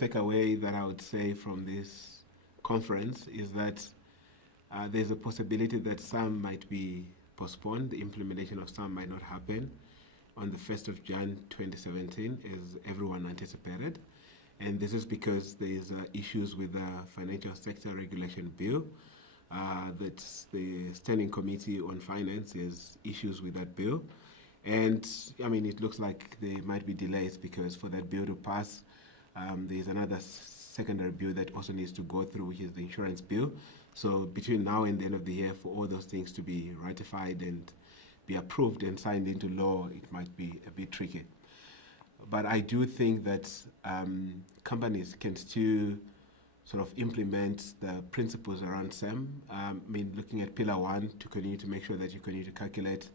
takeaway that I would say from this conference is that there's a possibility that S.A.M might be postponed. The implementation of S.A.M might not happen on the 1st of January 2017 as everyone anticipated. And this is because there's issues with the Financial Sector Regulation Bill, that the Standing Committee on Finance has issues with that bill. And I mean, it looks like there might be delays because for that bill to pass, there's another secondary bill that also needs to go through, which is the insurance bill. So between now and the end of the year, for all those things to be ratified and be approved and signed into law, it might be a bit tricky. But I do think that companies can still sort of implement the principles around S.A.M. I mean, looking at Pillar 1 to continue to make sure that you continue to calculate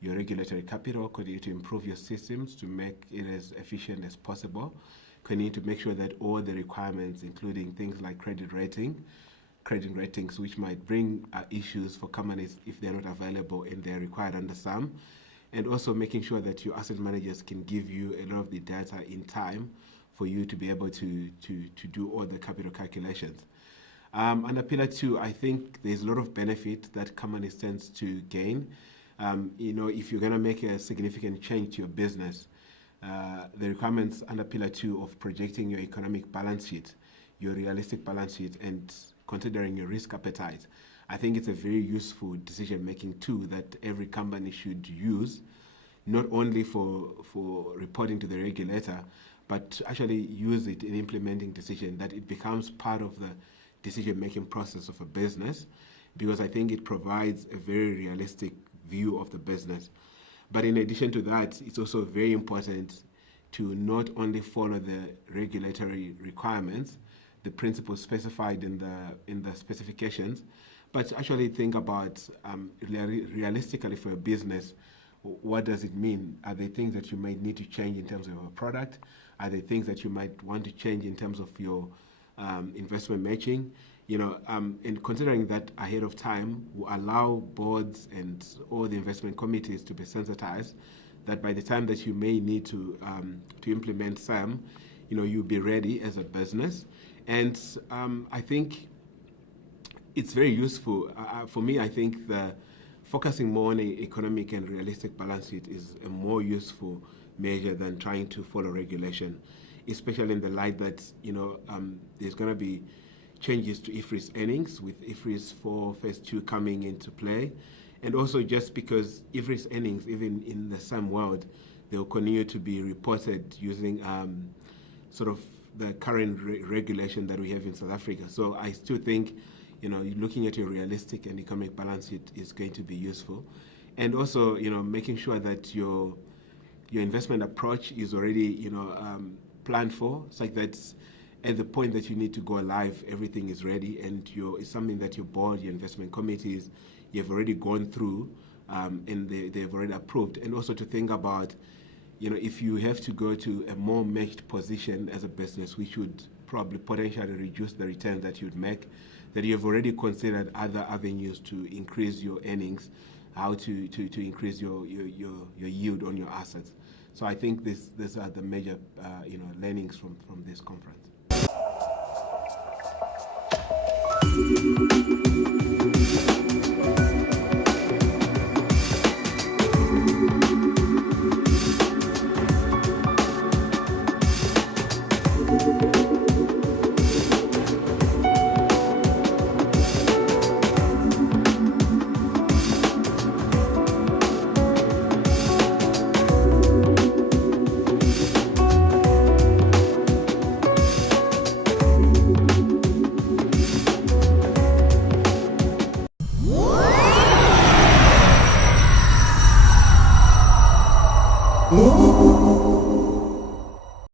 your regulatory capital, continue to improve your systems to make it as efficient as possible, continue to make sure that all the requirements, including things like credit ratings, which might bring issues for companies if they're not available and they're required under S.A.M, and also making sure that your asset managers can give you a lot of the data in time for you to be able to do all the capital calculations. Under Pillar 2, I think there's a lot of benefit that companies tend to gain. If you're going to make a significant change to your business, the requirements under Pillar 2 of projecting your economic balance sheet, your realistic balance sheet, and considering your risk appetite, I think it's a very useful decision-making tool that every company should use, not only for reporting to the regulator, but to actually use it in implementing decision, that it becomes part of the decision-making process of a business, because I think it provides a very realistic view of the business. But in addition to that, it's also very important to not only follow the regulatory requirements, the principles specified in the specifications, but actually think about realistically for a business, what does it mean? Are there things that you might need to change in terms of a product? Are there things that you might want to change in terms of your investment matching? And considering that ahead of time will allow boards and all the investment committees to be sensitized that by the time that you may need to implement S.A.M, you'll be ready as a business. And I think it's very useful. For me, I think the focusing more on an economic and realistic balance sheet is a more useful measure than trying to follow regulation, especially in the light that, there's going to be changes to IFRS earnings with IFRS 4 Phase 2 coming into play. And also just because IFRS earnings, even in the S.A.M world, they will continue to be reported using sort of the current regulation that we have in South Africa. So I still think, looking at your realistic and economic balance sheet is going to be useful. And also, making sure that your investment approach is already, planned for, such that at the point that you need to go live, everything is ready, and it's something that your board, your investment committees, you've already gone through, and they've already approved. And also to think about, if you have to go to a more matched position as a business, which would probably potentially reduce the returns that you'd make, that you've already considered other avenues to increase your earnings, how to increase your yield on your assets. So I think these are the major learnings from this conference.